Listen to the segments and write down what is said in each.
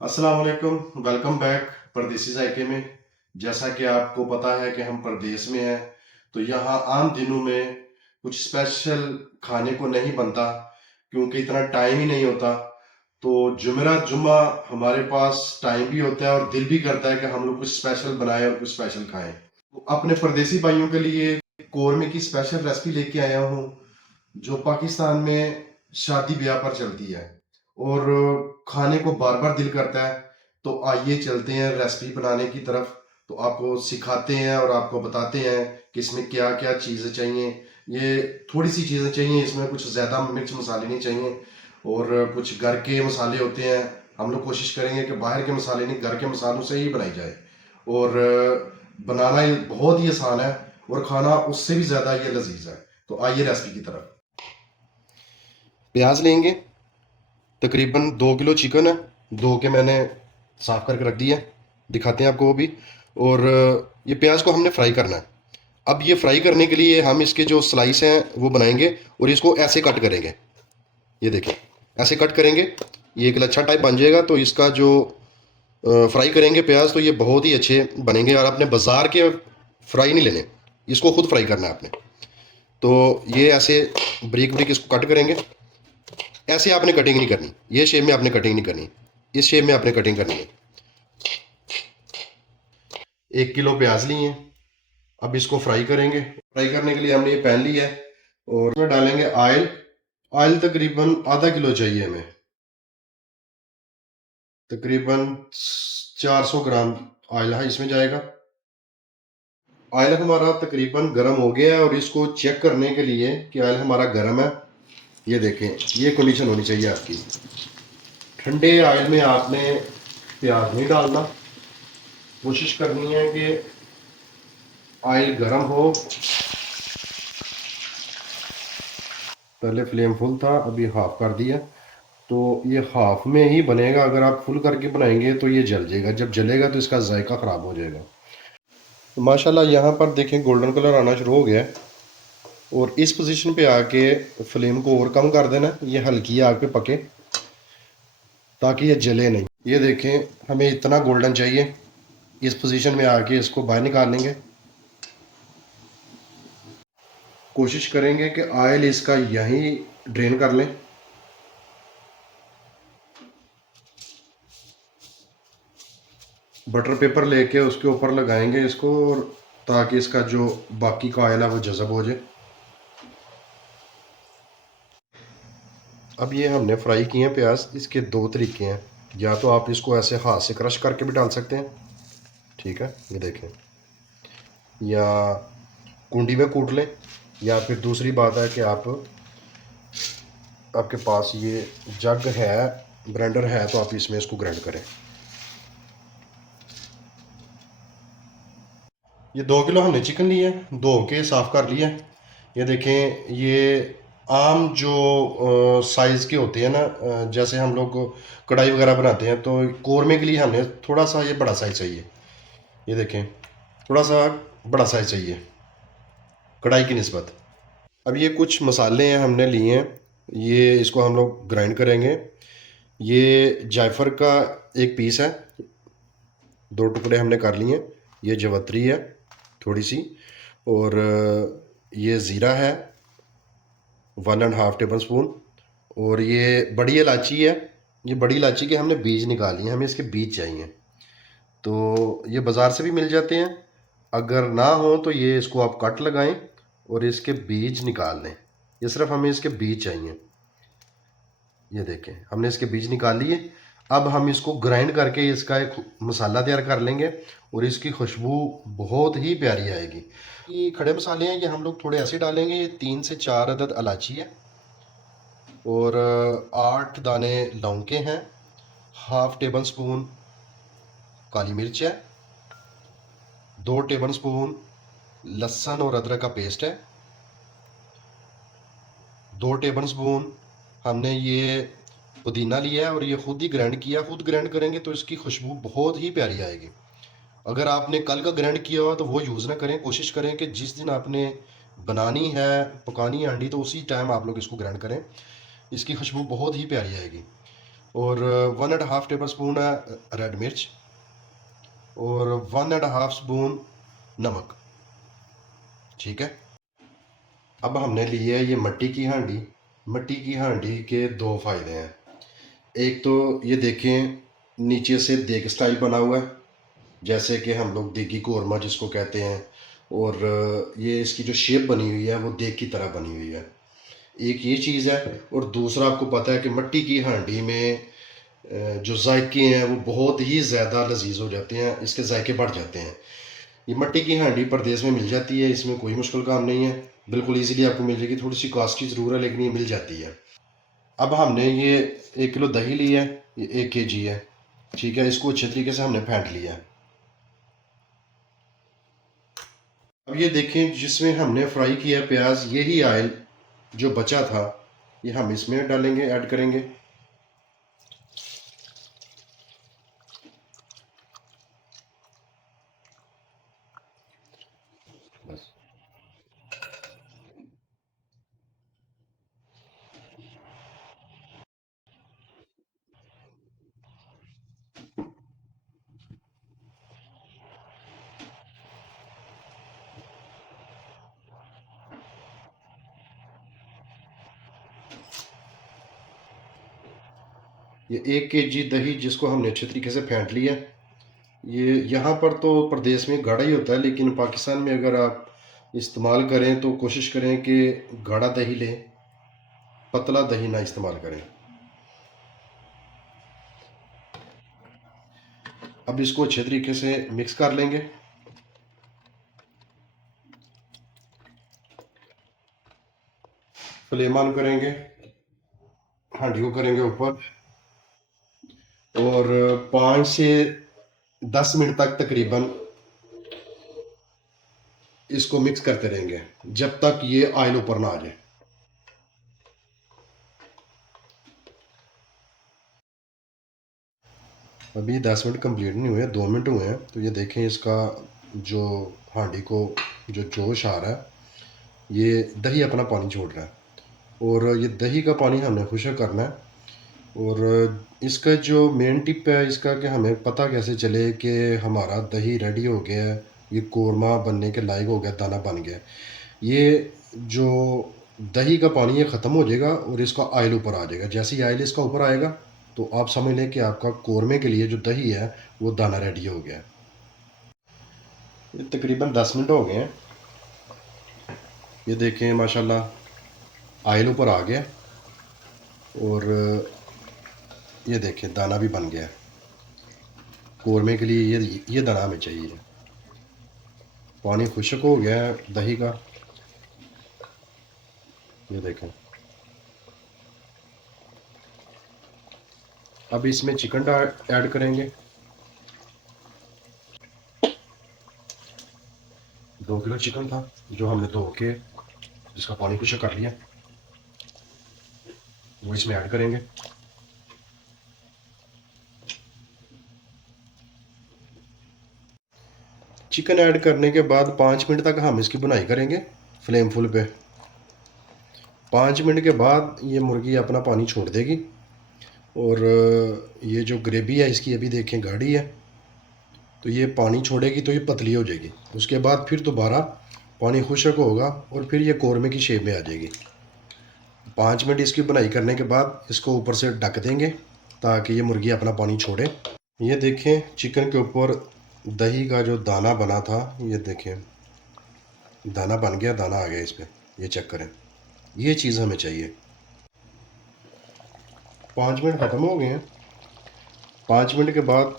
अस्सलाम वालेकुम, welcome back परदेसी जायके में। जैसा कि आपको पता है कि हम परदेस में हैं, तो यहाँ आम दिनों में कुछ स्पेशल खाने को नहीं बनता क्योंकि इतना टाइम ही नहीं होता। तो जुमेरात जुम्मा हमारे पास टाइम भी होता है और दिल भी करता है कि हम लोग कुछ स्पेशल बनाएं और कुछ स्पेशल खाएं। तो अपने परदेसी भाइयों के लिए कौरमे की स्पेशल रेसिपी लेके आया हूँ, जो पाकिस्तान में शादी ब्याह पर चलती है और खाने को बार बार दिल करता है। तो आइए चलते हैं रेसिपी बनाने की तरफ। तो आपको सिखाते हैं और आपको बताते हैं कि इसमें क्या क्या चीज़ें चाहिए। ये थोड़ी सी चीज़ें चाहिए, इसमें कुछ ज़्यादा मिर्च मसाले नहीं चाहिए और कुछ घर के मसाले होते हैं। हम लोग कोशिश करेंगे कि बाहर के मसाले नहीं, घर के मसालों से ही बनाई जाए। और बनाना ये बहुत ही आसान है और खाना उससे भी ज़्यादा ये लजीज है। तो आइए रेसिपी की तरफ। प्याज लेंगे, तकरीबन 2 किलो चिकन है, धो के मैंने साफ करके रख दिया है, दिखाते हैं आपको वो भी। और ये प्याज को हमने फ्राई करना है। अब ये फ्राई करने के लिए हम इसके जो स्लाइस हैं वो बनाएंगे और इसको ऐसे कट करेंगे। ये देखें, ऐसे कट करेंगे, ये एक लच्छा टाइप बन जाएगा। तो इसका जो फ्राई करेंगे प्याज, तो ये बहुत ही अच्छे बनेंगे। और आपने बाजार के फ्राई नहीं लेने, इसको खुद फ्राई करना है आपने। तो ये ऐसे ब्रिक ब्रिक इसको कट करेंगे। ऐसे आपने कटिंग नहीं करनी, ये शेप में आपने कटिंग नहीं करनी, इस शेप में आपने कटिंग करनी है। 1 किलो प्याज लिए हैं, अब इसको फ्राई करेंगे। फ्राई करने के लिए हमने ये पैन लिया है और इसमें डालेंगे ऑयल। ऑयल तकरीबन आधा किलो चाहिए हमें, तकरीबन 400 ग्राम ऑयल है इसमें जाएगा। ऑयल हमारा तकरीबन गर्म हो गया है और इसको चेक करने के लिए कि ऑयल हमारा गर्म है, ये देखें, ये कंडीशन होनी चाहिए आपकी। ठंडे ऑयल में आपने प्याज नहीं डालना, कोशिश करनी है कि ऑयल गर्म हो। पहले फ्लेम फुल था, अभी हाफ कर दिया। तो ये हाफ में ही बनेगा, अगर आप फुल करके बनाएंगे तो ये जल जाएगा, जब जलेगा तो इसका जायका ख़राब हो जाएगा। तो माशाल्लाह यहाँ पर देखें गोल्डन कलर आना शुरू हो गया है और इस पोजीशन पे आके फ्लेम को और कम कर देना, ये हल्की आग पे पके ताकि ये जले नहीं। ये देखें, हमें इतना गोल्डन चाहिए। इस पोजीशन में आके इसको बाहर निकाल लेंगे। कोशिश करेंगे कि ऑयल इसका यहीं ड्रेन कर लें। बटर पेपर लेके उसके ऊपर लगाएंगे इसको, और ताकि इसका जो बाकी का ऑयल है वो जज़ब हो जाए। अब ये हमने फ्राई किए हैं प्याज, इसके दो तरीके हैं। या तो आप इसको ऐसे हाथ से क्रश करके भी डाल सकते हैं, ठीक है, ये देखें, या कुंडी में कूट लें। या फिर दूसरी बात है कि आप, आपके पास ये जग है, ब्लेंडर है, तो आप इसमें इसको ग्राइंड करें। ये 2 किलो हमने चिकन लिया है, धो के साफ़ कर लिया है। ये देखें, ये आम जो साइज़ के होते हैं ना, जैसे हम लोग कढ़ाई वगैरह बनाते हैं, तो कौरमे के लिए हमें थोड़ा सा ये बड़ा साइज़ चाहिए। ये देखें, थोड़ा सा बड़ा साइज़ चाहिए कढ़ाई की निस्बत। अब ये कुछ मसाले हैं हमने लिए हैं, ये इसको हम लोग ग्राइंड करेंगे। ये जायफल का एक पीस है, 2 टुकड़े हमने कर लिए हैं। ये जवत्री है थोड़ी सी, और ये ज़ीरा है 1.5 टेबल स्पून। और ये बड़ी इलायची है, ये बड़ी इलायची के हमने बीज निकाली हैं, हमें इसके बीज चाहिए। तो ये बाज़ार से भी मिल जाते हैं, अगर ना हो तो ये इसको आप कट लगाएं और इसके बीज निकाल लें। ये सिर्फ हमें इसके बीज चाहिए। ये देखें, हमने इसके बीज निकाल लिए। अब हम इसको ग्राइंड करके इसका एक मसाला तैयार कर लेंगे और इसकी खुशबू बहुत ही प्यारी आएगी। ये खड़े मसाले हैं, ये हम लोग थोड़े ऐसे डालेंगे। ये 3 से 4 अदद इलायची है और 8 दाने लौंग के हैं। 1/2 टेबल स्पून काली मिर्च है, 2 टेबल स्पून लहसुन और अदरक का पेस्ट है, 2 टेबल स्पून हमने ये पुदीना लिया है और ये खुद ही ग्राइंड किया। खुद ग्राइंड करेंगे तो इसकी खुशबू बहुत ही प्यारी आएगी। अगर आपने कल का ग्राइंड किया हुआ तो वो यूज़ ना करें, कोशिश करें कि जिस दिन आपने बनानी है, पकानी है हांडी, तो उसी टाइम आप लोग इसको ग्राइंड करें, इसकी खुशबू बहुत ही प्यारी आएगी। और 1.5 टेबल स्पून है रेड मिर्च और 1.5 स्पून नमक। ठीक है। अब हमने ली है ये मिट्टी की हांडी। मिट्टी की हांडी के दो फायदे हैं। एक तो ये देखें नीचे से देग स्टाइल बना हुआ है, जैसे कि हम लोग देगी कोरमा जिसको कहते हैं, और ये इसकी जो शेप बनी हुई है वो देग की तरह बनी हुई है। एक ये चीज़ है। और दूसरा आपको पता है कि मिट्टी की हांडी में जो जायके हैं वो बहुत ही ज़्यादा लजीज हो जाते हैं, इसके जायके बढ़ जाते हैं। ये मिट्टी की हांडी परदेश में मिल जाती है, इसमें कोई मुश्किल काम नहीं है, बिल्कुल इजीली आपको मिल जाएगी। थोड़ी सी कॉस्टली ज़रूर है लेकिन ये मिल जाती है। अब हमने ये 1 किलो दही ली है, ये 1 kg है। ठीक है, इसको अच्छे तरीके से हमने फेंट लिया है। अब ये देखें जिसमें हमने फ्राई किया प्याज, यही ऑयल जो बचा था ये हम इसमें डालेंगे, ऐड करेंगे। बस ये 1 kg दही जिसको हमने अच्छे तरीके से फेंट लिया। ये यहाँ पर तो प्रदेश में गाढ़ा ही होता है, लेकिन पाकिस्तान में अगर आप इस्तेमाल करें तो कोशिश करें कि गाढ़ा दही लें, पतला दही ना इस्तेमाल करें। अब इसको अच्छे तरीके से मिक्स कर लेंगे। फ्लेम ऑन करेंगे, हांडी को करेंगे ऊपर और 5 से 10 मिनट तक तकरीबन इसको मिक्स करते रहेंगे जब तक ये ऑयल ऊपर ना आ जाए। अभी 10 मिनट कंप्लीट नहीं हुए, 2 मिनट हुए हैं। तो ये देखें इसका जो हांडी को जो जोश आ रहा है, ये दही अपना पानी छोड़ रहा है और ये दही का पानी हमने खुशक करना है। और इसका जो मेन टिप है इसका कि हमें पता कैसे चले कि हमारा दही रेडी हो गया है, ये कोरमा बनने के लायक हो गया, दाना बन गया। ये जो दही का पानी ये ख़त्म हो जाएगा और इसका ऑयल ऊपर आ जाएगा। जैसे ही ऑयल इसका ऊपर आएगा तो आप समझ लें कि आपका कोरमे के लिए जो दही है वो दाना रेडी हो गया। ये तकरीबन 10 मिनट हो गए हैं। ये देखें माशाल्लाह ऑयल ऊपर आ गया और ये देखें दाना भी बन गया। कोरमे के लिए ये दाना हमें चाहिए। पानी खुश्क हो गया है दही का, ये देखें। अब इसमें चिकन ऐड करेंगे। 2 किलो चिकन था जो हमने धो के जिसका पानी खुश्क कर लिया, वो इसमें ऐड करेंगे। चिकन ऐड करने के बाद 5 मिनट तक हम इसकी बुनाई करेंगे फ्लेम फुल पे। 5 मिनट के बाद ये मुर्गी अपना पानी छोड़ देगी और ये जो ग्रेवी है इसकी अभी देखें गाढ़ी है, तो ये पानी छोड़ेगी तो ये पतली हो जाएगी। उसके बाद फिर दोबारा पानी खुश्क होगा और फिर ये कोरमे की शेप में आ जाएगी। 5 मिनट इसकी बुनाई करने के बाद इसको ऊपर से ढक देंगे ताकि ये मुर्गी अपना पानी छोड़े। ये देखें चिकन के ऊपर दही का जो दाना बना था, ये देखें दाना बन गया, दाना आ गया इस पर, ये चेक करें। ये चीज़ हमें चाहिए। 5 मिनट ख़त्म हो गए हैं। 5 मिनट के बाद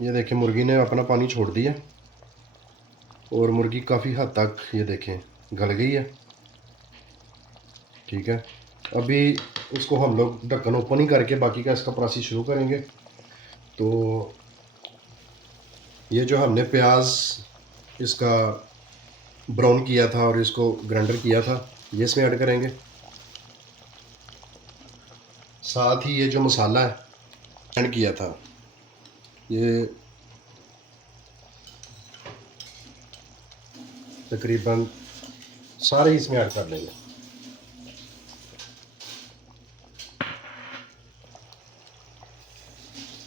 ये देखें मुर्गी ने अपना पानी छोड़ दिया और मुर्गी काफ़ी हद तक ये देखें गल गई है। ठीक है, अभी इसको हम लोग ढक्कन ओपन ही करके बाकी का इसका प्रोसेस शुरू करेंगे। तो ये जो हमने प्याज इसका ब्राउन किया था और इसको ग्राइंडर किया था ये इसमें ऐड करेंगे। साथ ही ये जो मसाला है ऐड किया था ये तकरीबन सारे इसमें ऐड कर लेंगे।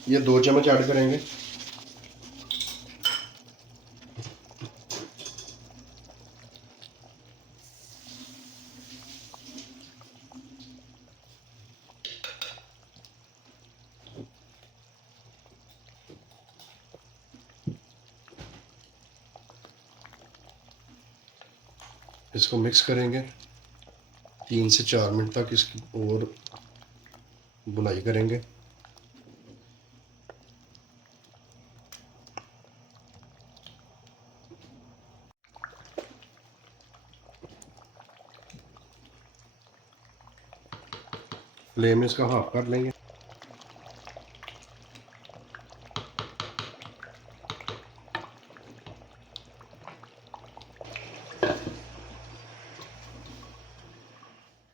ये 2 चम्मच ऐड करेंगे। इसको मिक्स करेंगे 3 से 4 मिनट तक इसकी और बुनाई करेंगे। फ्लेम इसका हाफ कर लेंगे।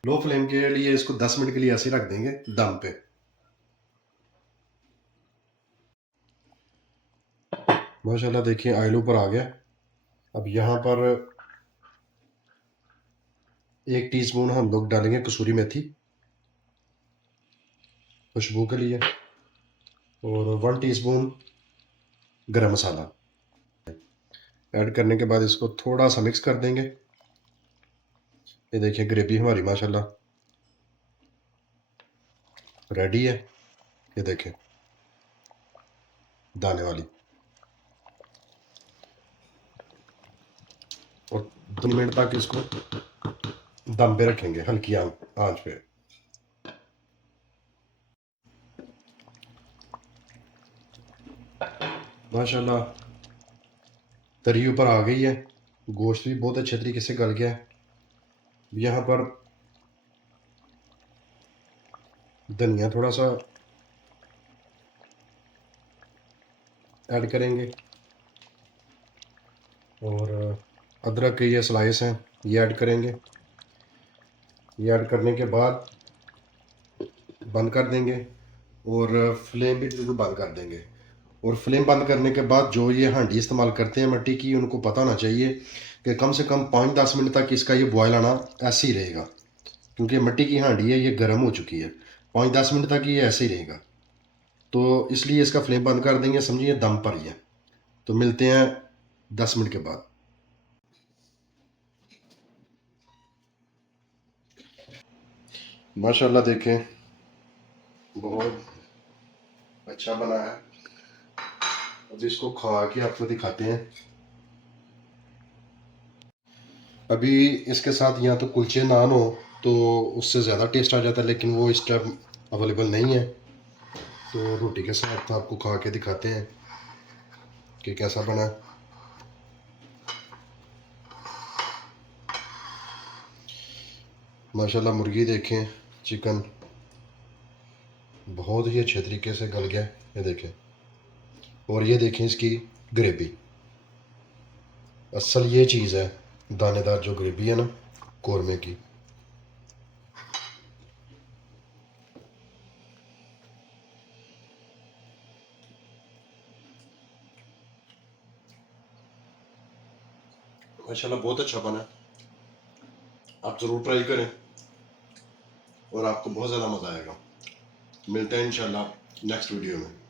लो फ्लेम के लिए इसको 10 मिनट के लिए ऐसे रख देंगे दम पे। माशाल्लाह देखिए आलू पर आ गया। अब यहाँ पर 1 टीस्पून हम लोग डालेंगे कसूरी मेथी खुशबू के लिए, और 1 टीस्पून गरम मसाला ऐड करने के बाद इसको थोड़ा सा मिक्स कर देंगे। ये देखिए ग्रेवी हमारी माशाल्लाह रेडी है। ये देखें दाने वाली, और 2 मिनट तक इसको दम पे रखेंगे हल्की आंच पे। माशाल्लाह तरी ऊपर आ गई है, गोश्त भी बहुत अच्छे तरीके से गल गया है। यहाँ पर धनिया थोड़ा सा ऐड करेंगे, और अदरक के ये स्लाइस हैं ये ऐड करेंगे। ये ऐड करने के बाद बंद कर देंगे, और फ्लेम भी बिल्कुल बंद कर देंगे। और फ्लेम बंद करने के बाद जो ये हांडी इस्तेमाल करते हैं मिट्टी की, उनको पता होना चाहिए कि कम से कम 5-10 मिनट तक इसका ये बॉयल आना ऐसे ही रहेगा, क्योंकि मिट्टी की हांडी है, ये गर्म हो चुकी है। 5-10 मिनट तक ये ऐसे ही रहेगा, तो इसलिए इसका फ्लेम बंद कर देंगे, समझिए दम पर ही है। तो मिलते हैं 10 मिनट के बाद। माशाल्लाह देखें बहुत अच्छा बना है। अब इसको खा के आपको दिखाते हैं। अभी इसके साथ या तो कुलचे नान हो तो उससे ज़्यादा टेस्ट आ जाता है, लेकिन वो इस टाइम अवेलेबल नहीं है, तो रोटी के साथ आपको खा के दिखाते हैं कि कैसा बना। माशाल्लाह मुर्गी देखें, चिकन बहुत ही अच्छे तरीके से गल गया, ये देखें। और ये देखें इसकी ग्रेवी, असल ये चीज़ है दानेदार जो ग्रेवी है ना कौरमे की। माशाल्लाह बहुत अच्छा बना, आप ज़रूर ट्राई करें और आपको बहुत ज़्यादा मज़ा आएगा। मिलते हैं इंशाल्लाह नेक्स्ट वीडियो में।